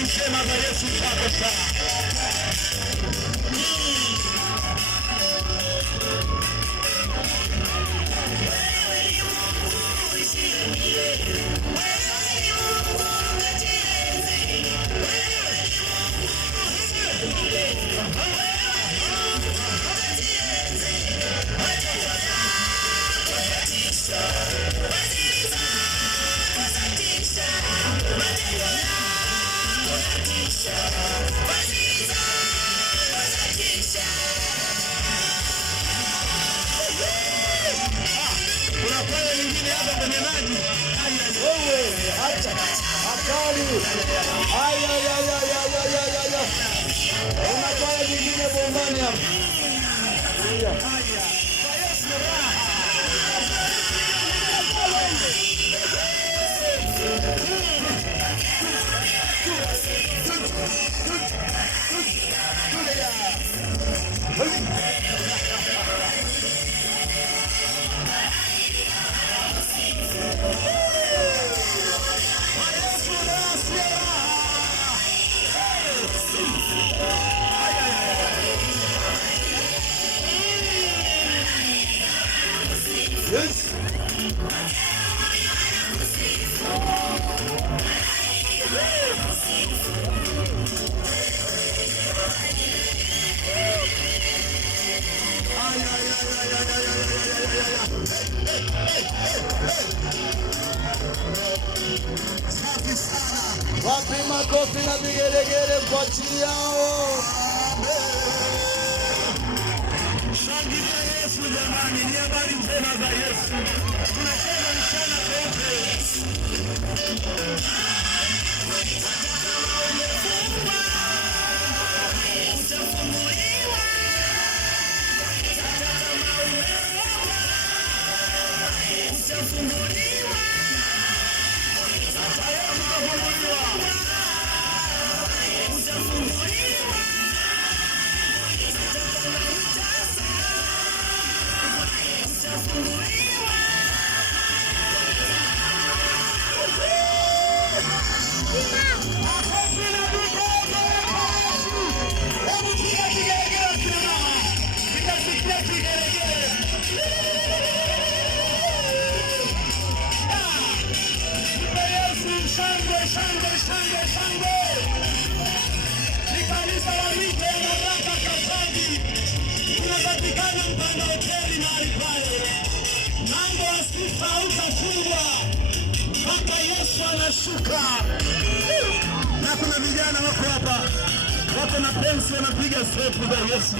habari njema za Yesu kwako sana. Kuna kwaya nyingine hapa kwenye maji. Wewe acha hatari. Kuna kwaya nyingine bombani hapa. Wapi makofi na vigelegele kwa ajili yao. Shangilia Yesu jamani, ni habari njema za Yesu. Tunasema mchana kweupe. Ni kanisa la Wito ya Baraka Katavi. Tunapatikana Mpanda hoteli mahali pale. Mlango wa 6 hautafungwa mpaka Yesu anashuka. Na kuna vijana wako hapa, wako na pensi wanapiga stepu za Yesu.